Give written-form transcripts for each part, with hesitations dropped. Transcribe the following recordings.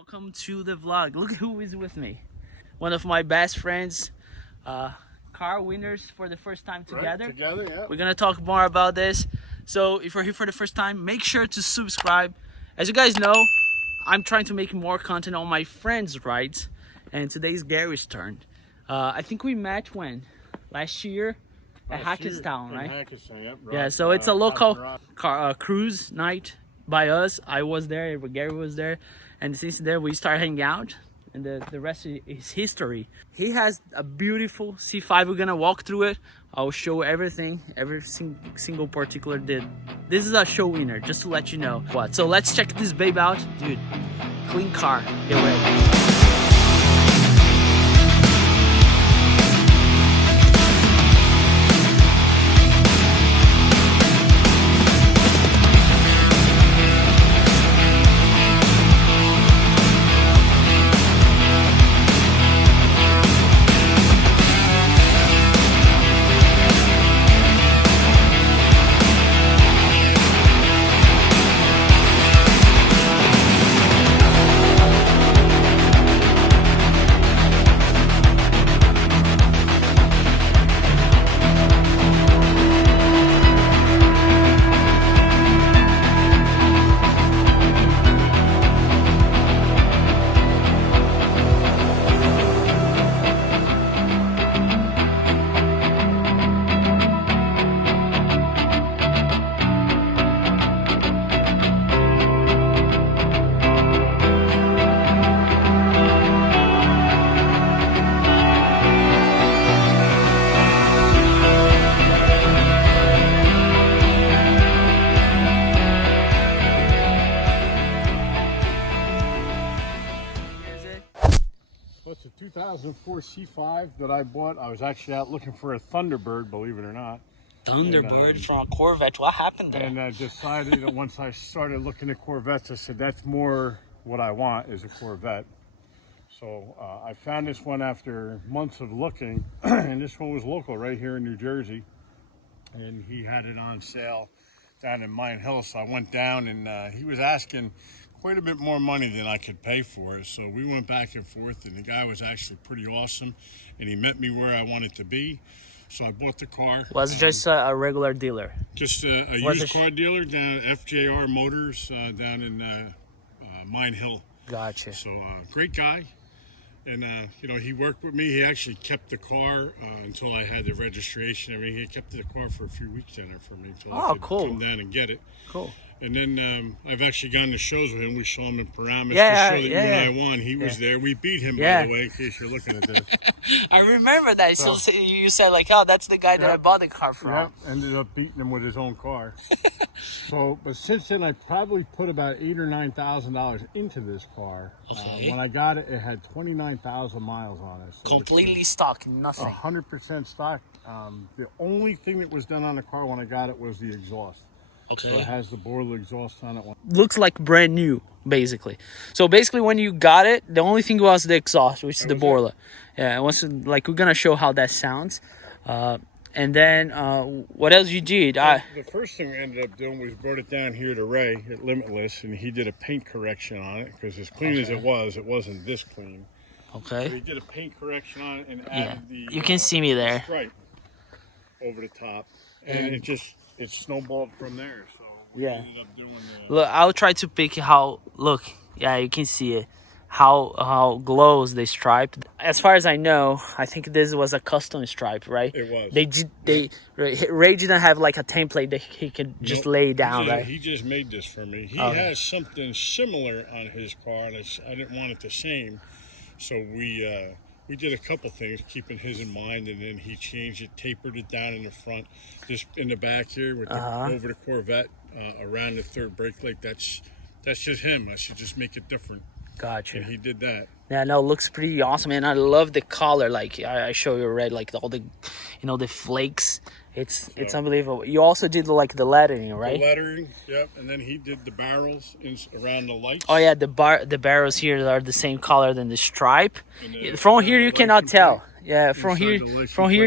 Welcome to the vlog. Look who is with me. One of my best friends, car winners for the first time together. Right, together, yeah. We're gonna talk more about this. So if you're here for the first time, make sure to subscribe. As you guys know, I'm trying to make more content on my friends' rides, and today's Gary's turn. I think we met when? Last year at Hackettstown, right? Hackettstown, yep. Yeah, so it's a local car cruise night by us. I was there, Gary was there, and since then we started hanging out, and the rest is history. He has a beautiful C5. We're gonna walk through it. I'll show everything, every single particular did. This is a show winner, just to let you know what. So let's check this babe out, dude. Clean car. Get ready. It's a 2004 C5 that I bought. I was actually out looking for a Thunderbird, believe it or not. Thunderbird from a Corvette. What happened there? And I decided that once I started looking at Corvettes, I said, that's more what I want is a Corvette. So I found this one after months of looking, and this one was local right here in New Jersey. And he had it on sale down in Mine Hill. So I went down, and he was asking quite a bit more money than I could pay for it. So we went back and forth, and the guy was actually pretty awesome, and he met me where I wanted to be. So I bought the car. Was just a regular dealer? Just a used car dealer down at FJR Motors down in Mine Hill. Gotcha. So great guy. And, you know, he worked with me. He actually kept the car until I had the registration. I mean, he kept the car for a few weeks down there for me until I could come down and get it. Cool. And then I've actually gone to shows with him. We saw him in Paramus. Yeah, the show that you and I won. He was there. We beat him, by the way, in case you're looking at this. I remember that. So you said, like, oh, that's the guy that I bought the car from. Yep, ended up beating him with his own car. But since then, I probably put about $8,000 or $9,000 into this car. Okay. When I got it, it had 29,000 miles on it. So completely stock, nothing. 100% stock. The only thing that was done on the car when I got it was the exhaust. Okay. So it has the Borla exhaust on it. Looks like brand new, basically. So basically, when you got it, the only thing was the exhaust, which is the Borla. Yeah, like we're gonna show how that sounds. And then what else you did? The first thing we ended up doing was brought it down here to Ray at Limitless, and he did a paint correction on it because as clean as it wasn't this clean. Okay. So he did a paint correction on it and added the. You can see me there. Stripe over the top, and it snowballed from there. So we ended up doing the. Look, I'll try to pick how. Look, yeah, you can see it. How glows the stripe. As far as I know, I think this was a custom stripe, right? It was. Ray didn't have like a template that he could just lay down, right? He just made this for me. He has something similar on his car, and I didn't want it the same, so we did a couple things, keeping his in mind, and then he changed it, tapered it down in the front, just in the back here with over the Corvette, around the third brake light. That's just him. I should just make it different. Gotcha. And he did that. Yeah, no, it looks pretty awesome, and I love the color. Like I show you red, like all the, the flakes. It's unbelievable. You also did like the lettering, right? The lettering, yep. And then he did the barrels around the lights. Oh yeah, the barrels here are the same color than the stripe. From here you cannot tell. Yeah, from here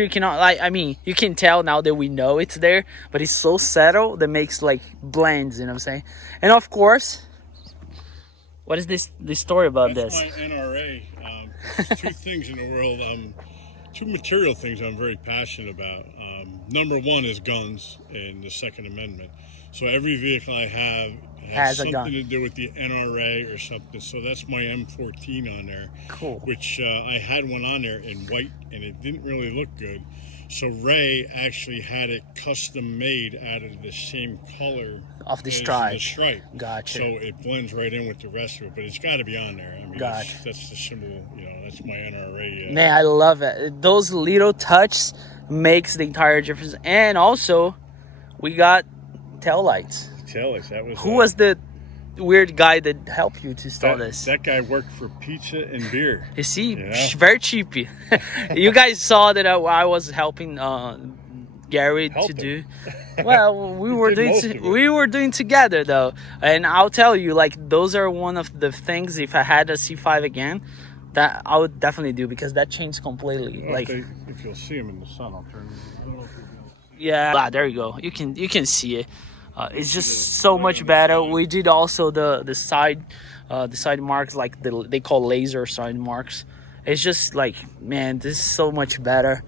you cannot. Like, I mean, you can tell now that we know it's there, but it's so subtle that makes like blends. You know what I'm saying? And of course, What is this story about That's this? my NRA. There's two things in the world. Two material things I'm very passionate about. Number one is guns and the Second Amendment. So every vehicle I have has Has a something gun. to do with the NRA or something. So that's my M14 on there, Cool. which I had one on there in white, and it didn't really look good. So Ray actually had it custom made out of the same color Of the as stripe. the stripe. Gotcha. So it blends right in with the rest of it, but it's got to be on there. I mean, Gotcha. that's the symbol. You know, that's my NRA. Man, I love it. Those little touches makes the entire difference. And also, we got tail lights. Taillights. That was Who was the weird guy that helped you to install this? That guy worked for pizza and beer. You see, Yeah. very cheapy. You guys saw that I was helping Gary to do. Well, we were doing together though, and I'll tell you, like, those are one of the things. If I had a C5 again, that I would definitely do, because that changed completely. Well, like, if you'll see him in the sun, I'll turn. yeah, there you go. You can see it. It's just so much better. We did also the side marks, like they call laser side marks. It's just like, man, this is so much better.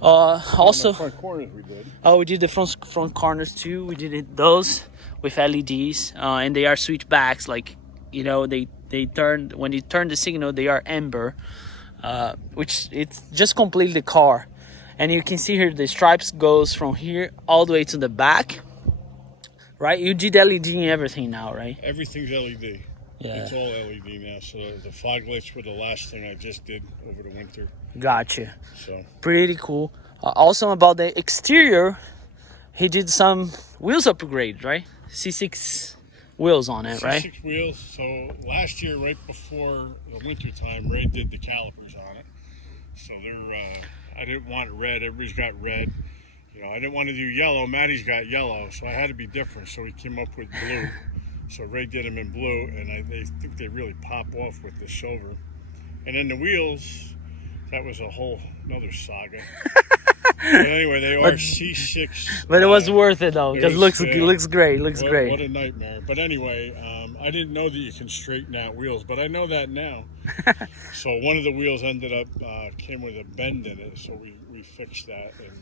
Also, Front corners we did. we did the front corners too. We did those with LEDs, and they are switchbacks. Like, you know, they turn, when you turn the signal, they are amber, which it's just complete the car. And you can see here the stripes goes from here all the way to the back. Right, you did LED and everything now, right? Everything's LED. Yeah. It's all LED now. So the fog lights were the last thing I just did over the winter. Gotcha. So pretty cool. Also about the exterior, he did some wheels upgrade, right? C6 wheels on it, right? C6 wheels. So last year, right before the winter time, Ray did the calipers on it. So they're. I didn't want red. Everybody's got red. You know, I didn't want to do yellow. Maddie's got yellow, so I had to be different. So we came up with blue. So Ray did them in blue, and they think they really pop off with the silver. And then the wheels, that was a whole another saga. But anyway, they are C6. But it was worth it though, because it looks great. Looks great. What a nightmare. But anyway, I didn't know that you can straighten out wheels, but I know that now. So one of the wheels ended up came with a bend in it, so we fixed that. And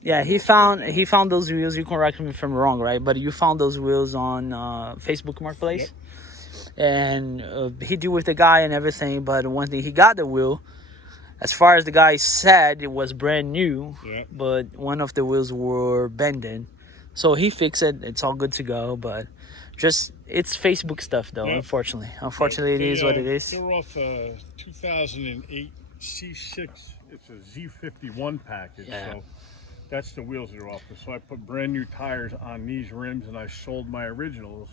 yeah, he found those wheels. You correct me if I'm wrong, right? But you found those wheels on Facebook Marketplace. Yep. And he deal with the guy and everything. But when he got the wheel, as far as the guy said, it was brand new. Yep. But one of the wheels were bending, so he fixed it. It's all good to go. But just, it's Facebook stuff though. Yep. Unfortunately, it is what it is. They're off 2008 C6. It's a Z51 package. Yeah. So that's the wheels that are off. So I put brand new tires on these rims, and I sold my originals.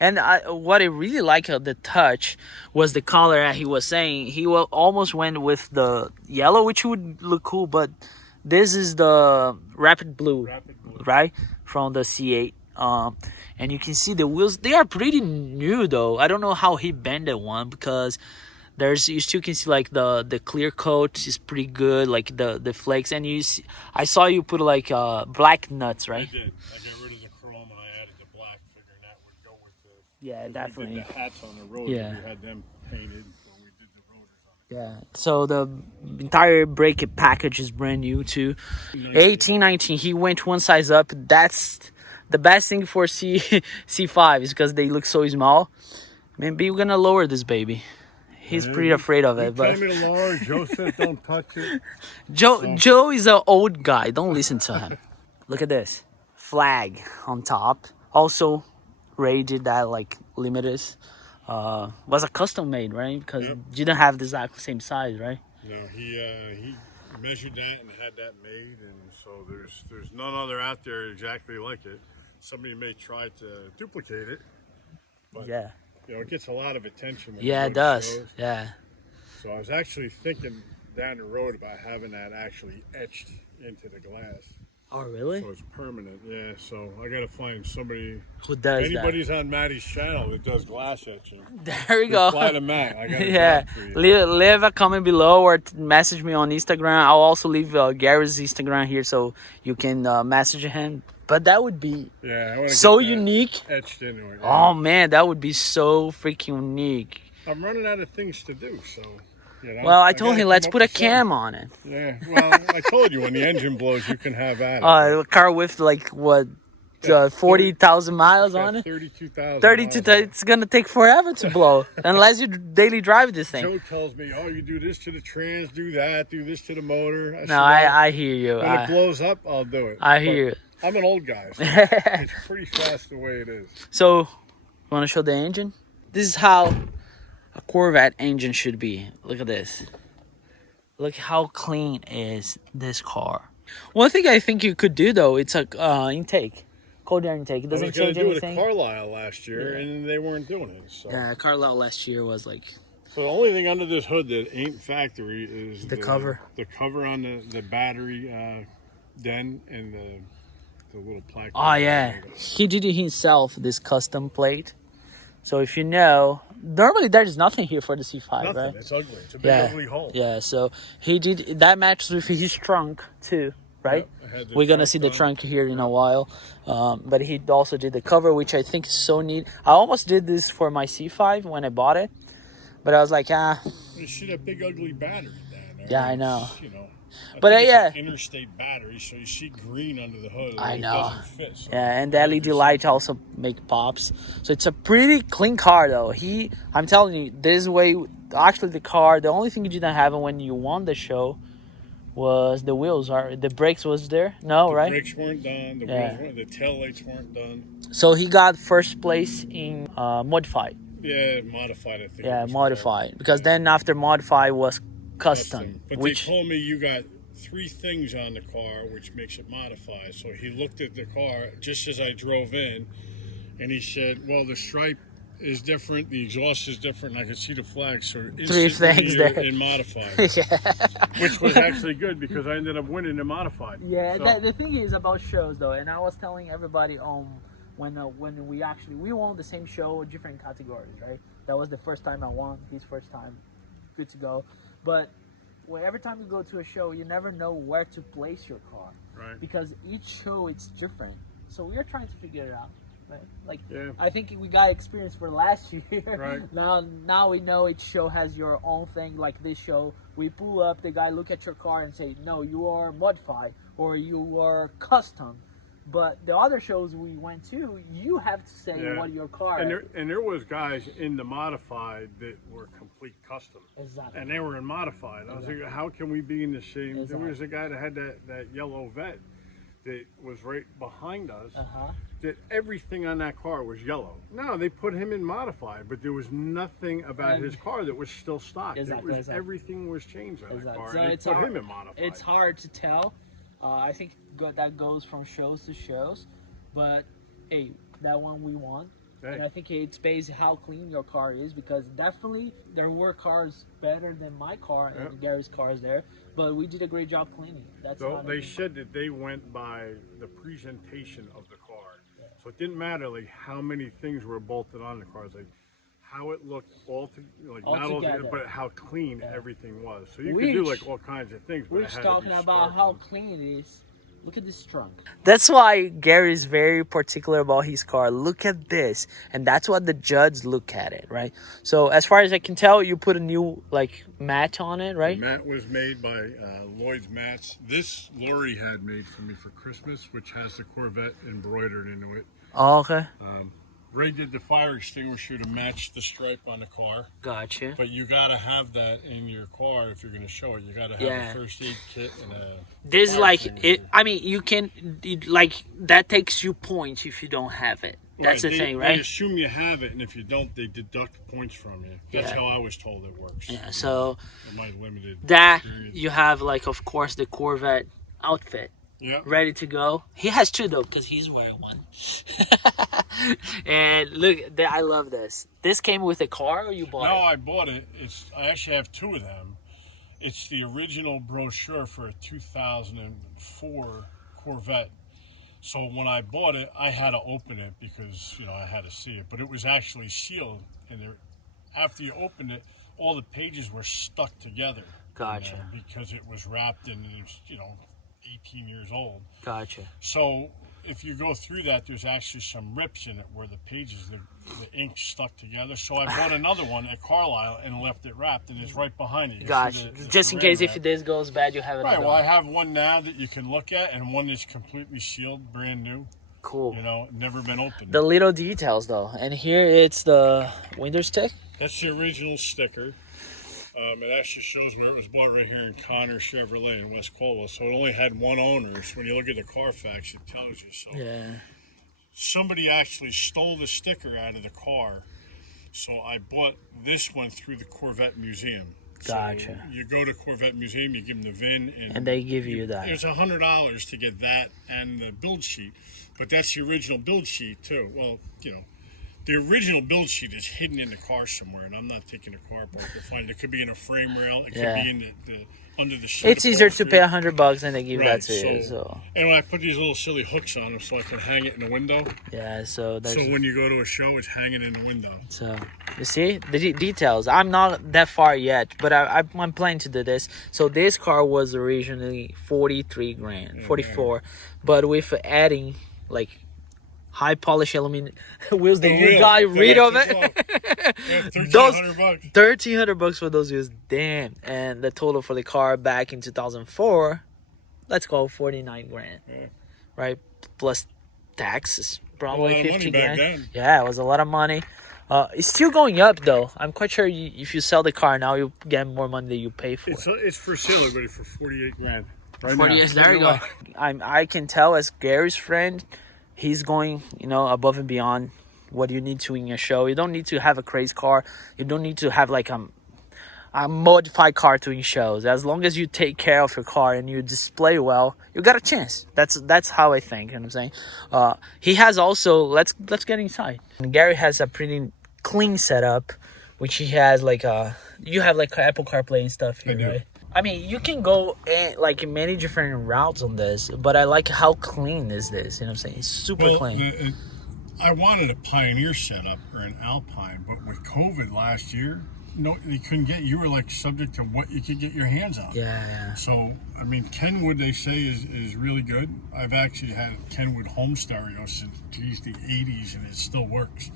And what I really like of the touch was the color that he was saying. He almost went with the yellow, which would look cool, but this is the Rapid Blue, right? From the C8. And you can see the wheels. They are pretty new though. I don't know how he bended one, because you still can see like the clear coat is pretty good, like the flakes. And I saw you put like black nuts, right? I did. I got rid of the chrome and I added the black, figuring that would go with the. Yeah, definitely. We did the hats on the road. Yeah. We had them painted, so we did the rotors on it. Yeah. So the entire brake package is brand new too. 18, 19. He went one size up. That's the best thing for C5 is because they look so small. Maybe we're gonna lower this baby. He's pretty afraid of it, but tell me to lower. Joe said don't touch it. Joe is an old guy. Don't listen to him. Look at this flag on top. Also, Ray did that like limited. Was a custom made, right? Because you didn't have the exact same size, right? No, he measured that and had that made, and so there's none other out there exactly like it. Somebody may try to duplicate it, but yeah. You know, it gets a lot of attention. When it does. Shows. Yeah. So I was actually thinking down the road about having that actually etched into the glass. Oh, really? So it's permanent. Yeah. So I got to find somebody who does anybody's on Maddie's channel that does glass etching. There we go. Reply to Matt. I got a job for you. Leave a comment below or message me on Instagram. I'll also leave Gary's Instagram here, so you can message him. But that would be Yeah, I want to so get that unique. etched into it. Oh Yeah. man, that would be so freaking unique. I'm running out of things to do, so you know. Well, I I told gotta him come let's up put a with something. cam on it. Yeah, well, I told you when the engine blows, you can have at it. A car with like what, Got 40,000 miles got on it. 32,000 32. miles on it. It's gonna take forever to blow unless you daily drive this thing. Joe tells me, "Oh, you do this to the trans, do that, do this to the motor." I said, No, well, I hear you. when it blows up, I'll do it. I But hear you. I'm an old guy, so it's pretty fast the way it is. So, you want to show the engine? This is how a Corvette engine should be. Look at this. Look how clean is this car. One thing I think you could do though, it's a intake, cold air intake. It doesn't change I was going to do anything. it at Carlisle last year, and they weren't doing it. So. Yeah, Carlisle last year was like So the only thing under this hood that ain't factory is the cover. The cover on the battery den and the little plaque. Oh yeah, he did it himself. This custom plate. So if you know, normally there's nothing here for the C5, Nothing. right? It's ugly. It's a big ugly hole. Yeah, so he did that matches with his trunk too, right? Yep, We're gonna see the trunk here in a while, but he also did the cover, which I think is so neat. I almost did this for my C5 when I bought it, but I was like, You see that big ugly battery down there? Yeah, I know. You know. But think it's yeah, an interstate battery, so you see green under the hood. I It know. doesn't fit, so Yeah, and the LED light also make pops. So it's a pretty clean car though. I'm telling you, this way, actually the car, the only thing you didn't have when you won the show was the wheels. The brakes was there? No, right? The brakes weren't done. The wheels weren't. The tail lights weren't done. So he got first place in modified. Yeah, modified. I think. Yeah, it was modified. called. Because then after modified was custom. But which they told me you got 3 things on the car, which makes it modified. So he looked at the car just as I drove in, and he said, "Well, the stripe is different, the exhaust is different, and I could see the flags." So 3 things you're there in modified, yeah. which was actually good because I ended up winning in modified. Yeah, So, the thing is about shows though, and I was telling everybody when we won the same show, different categories, right? That was the first time I won, his first time, good to go. But every time you go to a show, you never know where to place your car, right? Because each show it's different. So we are trying to figure it out. Right? Like Yeah. I think we got experience for last year. Right. Now we know each show has your own thing. Like this show, we pull up, the guy look at your car and say, "No, you are modified or you are custom." But the other shows we went to, you have to say what your car is. And there was guys in the modified that were complete custom. Exactly. And they were in modified. I was like, how can we be in the same? There was a guy that had that yellow Vette that was right behind us. That everything on that car was yellow. No, they put him in modified, but there was nothing about his car that was still stock. Everything was changed on that car. So and they put him in modified. It's hard to tell. I think that goes from shows to shows, but hey, that one we won. Hey. And I think it's based how clean your car is, because definitely there were cars better than my car and Gary's cars there, but we did a great job cleaning. That's so they said that they went by the presentation of the car. So it didn't matter like how many things were bolted on the car. It's like how it looked all together, but how clean everything was. So you could do like all kinds of things. We're just talking about how clean it is. Look at this trunk. That's why Gary's very particular about his car. Look at this. And that's what the judges look at it, right? So as far as I can tell, you put a new mat on it, right? The mat was made by Lloyd's Mats. This Lori had made for me for Christmas, which has the Corvette embroidered into it. Oh, okay. Ray did the fire extinguisher to match the stripe on the car. Gotcha. But you got to have that in your car if you're going to show it. You got to have a first aid kit and a. This is I mean, you can that takes you points if you don't have it. That's the thing, right? They assume you have it, and if you don't, they deduct points from you. That's how I was told it works. Yeah. So my limited that experience. you have of course the Corvette outfit. Yeah. Ready to go. He has 2 though, because he's wearing one. And look, I love this. This came with a car, or you bought it? No, I bought it. I actually have 2 of them. It's the original brochure for a 2004 Corvette. So when I bought it, I had to open it because I had to see it. But it was actually sealed, and after you opened it, all the pages were stuck together. Gotcha. Because it was wrapped in, 18 years old. Gotcha. So if you go through that, there's actually some rips in it where the pages, the ink stuck together. So I bought another one at Carlisle and left it wrapped, and it's right behind it. Gotcha. Just in case if this goes bad, you have another Right. Well, one. I have one now that you can look at, and one that's completely sealed, brand new. Cool. You know, never been opened. The little details though, and here it's the window stick. That's the original sticker. It actually shows where it was bought right here in Connor Chevrolet in West Colwell. So it only had one owner. So when you look at the Carfax, it tells you. So Yeah. somebody actually stole the sticker out of the car. So I bought this one through the Corvette Museum. Gotcha. So you go to Corvette Museum, you give them the VIN, And they give you that. It's $100 to get that and the build sheet. But that's the original build sheet too. Well, you know, the original build sheet is hidden in the car somewhere, and I'm not taking the car apart to find it. It could be in a frame rail. It could be in the under the sheet. It's easier to pay $100 and they give that to you. So. And when I put these little silly hooks on them so I can hang it in the window. Yeah, so that's... So when you go to a show, it's hanging in the window. So, you see? The details. I'm not that far yet, but I'm planning to do this. So this car was originally 43 grand, 44. But with adding, like, high polish aluminum wheels that you got rid of it. Yeah, $1,300. $1,300 for those wheels. Damn. And the total for the car back in 2004, let's call 49 grand. Yeah. Right? Plus taxes, probably 50 grand. Then. Yeah, it was a lot of money. It's still going up though. I'm quite sure if you sell the car now, you get more money than you pay for. It's for sale, everybody, for 48 grand. Right 48, there you go. I can tell as Gary's friend, he's going, you know, above and beyond what you need to in a show. You don't need to have a crazy car. You don't need to have like a modified car to in shows. As long as you take care of your car and you display well, you got a chance. That's how I think. You know what I'm saying? He has also, let's get inside. And Gary has a pretty clean setup, which he has like you have like Apple CarPlay and stuff here, right? I mean, you can go like in many different routes on this, but I like how clean is this. You know what I'm saying? It's super clean. I wanted a Pioneer setup or an Alpine, but with COVID last year, no, you couldn't get. You were like subject to what you could get your hands on. Yeah. So I mean, Kenwood they say is really good. I've actually had Kenwood home stereo since the 80s, and it still works.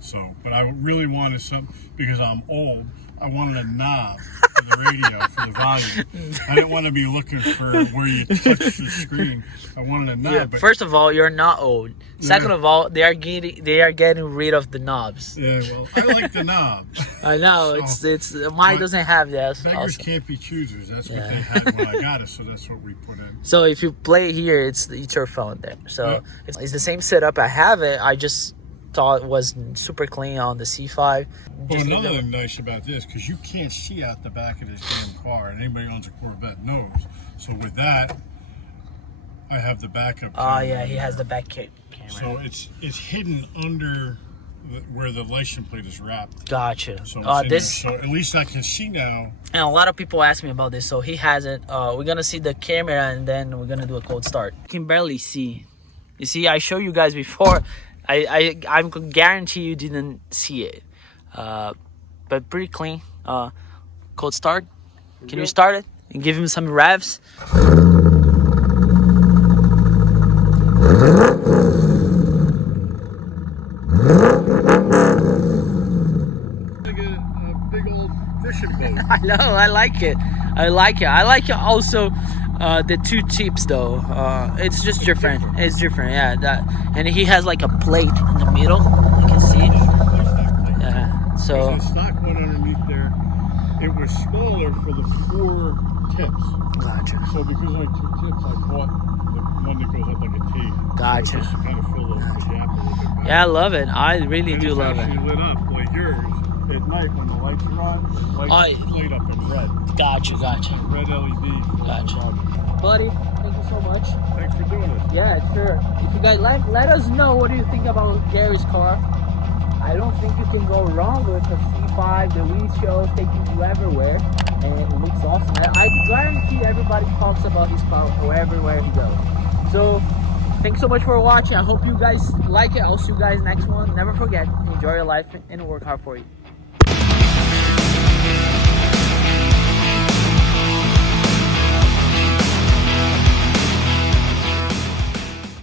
So, but I really wanted something because I'm old. I wanted a knob for the radio, for the volume. I didn't want to be looking for where you touch the screen. I wanted a knob. Yeah, but first of all, you're not old. Second of all, they are getting rid of the knobs. Yeah, well, I like the knob. I know, so, it's mine doesn't have that. Beggars can't be choosers. That's what they had when I got it, so that's what we put in. So if you play here, it's your phone there. So it's the same setup. I have it. I just thought it was super clean on the C5. Well, another thing nice about this, because you can't see out the back of this damn car, and anybody who owns a Corvette knows. So with that, I have the backup camera. Oh yeah, he has the back camera. So it's hidden under where the license plate is wrapped. Gotcha. So, so at least I can see now. And a lot of people ask me about this, so he has it. We're gonna see the camera, and then we're gonna do a cold start. You can barely see. You see, I showed you guys before. I guarantee you didn't see it, but pretty clean. Cold start. Can you start it and give him some revs? Like a big old fishing boat. I know. I like it. I like it also. The two tips though, it's just different. It's different, yeah. And he has like a plate in the middle. You can see. Yeah. So the stock one underneath there, it was smaller for the 4 tips. Gotcha. So because only 2 tips, I bought the one that goes up like a T. Gotcha. So just to kind of fill the gap a little bit better. Yeah, I love it. I really do love it. It's actually lit up like yours. At night when the lights are on, lights light up in red. Gotcha. Red LED. Gotcha. Buddy, thank you so much. Thanks for doing this. Yeah, sure. If you guys let us know what do you think about Gary's car. I don't think you can go wrong with a C5. The windshield taking you everywhere, and it looks awesome. I guarantee everybody talks about his car everywhere he goes. So, thanks so much for watching. I hope you guys like it. I'll see you guys next one. Never forget, enjoy your life and work hard for it.